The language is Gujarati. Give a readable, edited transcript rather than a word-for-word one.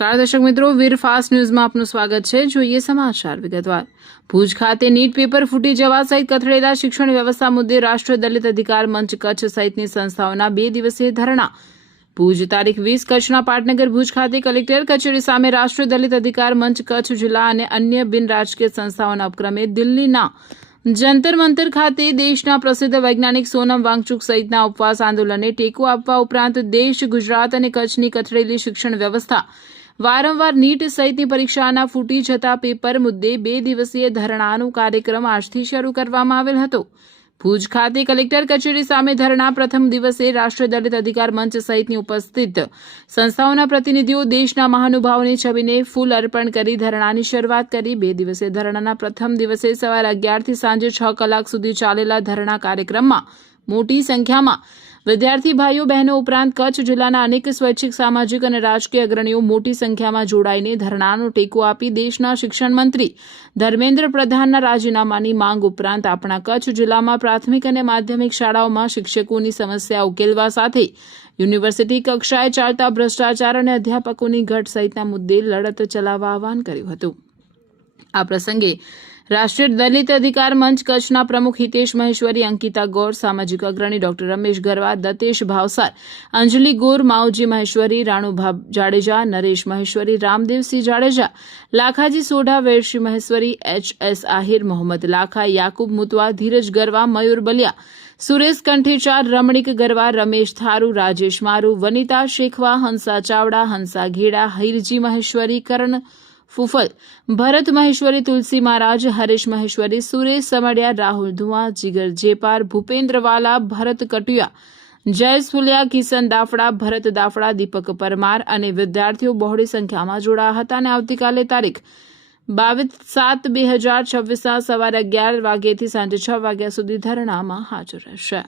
નમસ્કાર દર્શક મિત્રો, વીર ફાસ્ટ ન્યૂઝમાં આપનું સ્વાગત છે। જોઈએ સમાચાર વિગતવાર। ભુજ ખાતે નીટ પેપર ફૂટી જવા સહિત કથળેલા શિક્ષણ વ્યવસ્થા મુદ્દે રાષ્ટ્રીય દલિત અધિકાર મંચ કચ્છ સહિતની સંસ્થાઓના 2 દિવસીય ધરણા। ભુજ તારીખ 20 કચ્છના પાટનગર ભુજ ખાતે કલેક્ટર કચેરી સામે રાષ્ટ્રીય દલિત અધિકાર મંચ કચ્છ જિલ્લા અને અન્ય બિન રાજકીય સંસ્થાઓના ઉપક્રમે દિલ્હીના જંતર મંતર ખાતે દેશના પ્રસિદ્ધ વૈજ્ઞાનિક સોનમ વાંગચુક સહિતના ઉપવાસ આંદોલનને ટેકો આપવા ઉપરાંત દેશ, ગુજરાત અને કચ્છની કથળેલી શિક્ષણ વ્યવસ્થા વારંવાર નીટ સહિતની પરીક્ષાના ફૂટી જતા પેપર મુદ્દે 2 દિવસીય ધરણાનો કાર્યક્રમ આજથી શરૂ કરવામાં આવેલ હતો। ભુજ ખાતે કલેક્ટર કચેરી સામે ધરણા પ્રથમ દિવસે રાષ્ટ્રીય દલિત અધિકાર મંચ સહિતની ઉપસ્થિત સંસ્થાઓના પ્રતિનિધિઓ દેશના મહાનુભાવોની છબીને ફૂલ અર્પણ કરી ધરણાની શરૂઆત કરી। 2 દિવસીય ધરણાના પ્રથમ દિવસે સવારે 11 થી સાંજે 6 કલાક સુધી ચાલેલા ધરણા કાર્યક્રમમાં મોટી સંખ્યામાં વિદ્યાર્થી ભાઈઓ બહેનો ઉપરાંત કચ્છ જિલ્લાના અનેક સ્વૈચ્છિક, સામાજિક અને રાજકીય અગ્રણીઓ મોટી સંખ્યામાં જોડાઈને ધરણાનો ટેકો આપી દેશના શિક્ષણ મંત્રી ધર્મેન્દ્ર પ્રધાનના રાજીનામાની માંગ ઉપરાંત આપણા કચ્છ જિલ્લામાં પ્રાથમિક અને માધ્યમિક શાળાઓમાં શિક્ષકોની સમસ્યા ઉકેલવા સાથે યુનિવર્સિટી કક્ષાએ ચાલતા ભ્રષ્ટાચાર અને અધ્યાપકોની ઘટ સહિતના મુદ્દે લડત ચલાવવા આહવાન કર્યું હતું। આ પ્રસંગે રાષ્ટ્રીય દલિત અધિકાર મંચ કચ્છના પ્રમુખ હિતેશ મહેશ્વરી, અંકિતા ગૌર, સામાજિક અગ્રણી ડોક્ટર રમેશ ગરવા, દત્તેશ ભાવસાર, અંજલિ ગોર, માવજી મહેશ્વરી, રાણુભા જાડેજા, નરેશ મહેશ્વરી, રામદેવસિંહ જાડેજા, લાખાજી સોઢા, વેરશી મહેશ્વરી, HS આહિર, મોહમ્મદ લાખા, યાકુબ મુતવા, ધીરજ ગરવા, મયુર બલિયા, સુરેશ કંઠેચાર, રમણીક ગરવા, રમેશ થારુ, રાજેશ મારુ, વનિતા શેખવા, હંસા ચાવડા, હંસા ઘેડા, હિરજી મહેશ્વરી, કરણ ફુફલ, ભરત મહેશ્વરી, તુલસી મહારાજ, હરેશ મહેશ્વરી, સુરેશ સમડિયા, રાહુલ ધુઆ, જીગર જેપાર, ભૂપેન્દ્ર વાલા, ભરત કટુયા, જયેશ ફુલિયા, કિશન દાફડા, ભરત દાફડા, દીપક પરમાર અને વિદ્યાર્થીઓ બહોળી સંખ્યામાં જોડાયા હતા અને આવતીકાલે તારીખ 22/7/2026 સવારે 11 વાગ્યાથી સાંજે 6 વાગ્યા સુધી ધરણામાં હાજર રહેશે।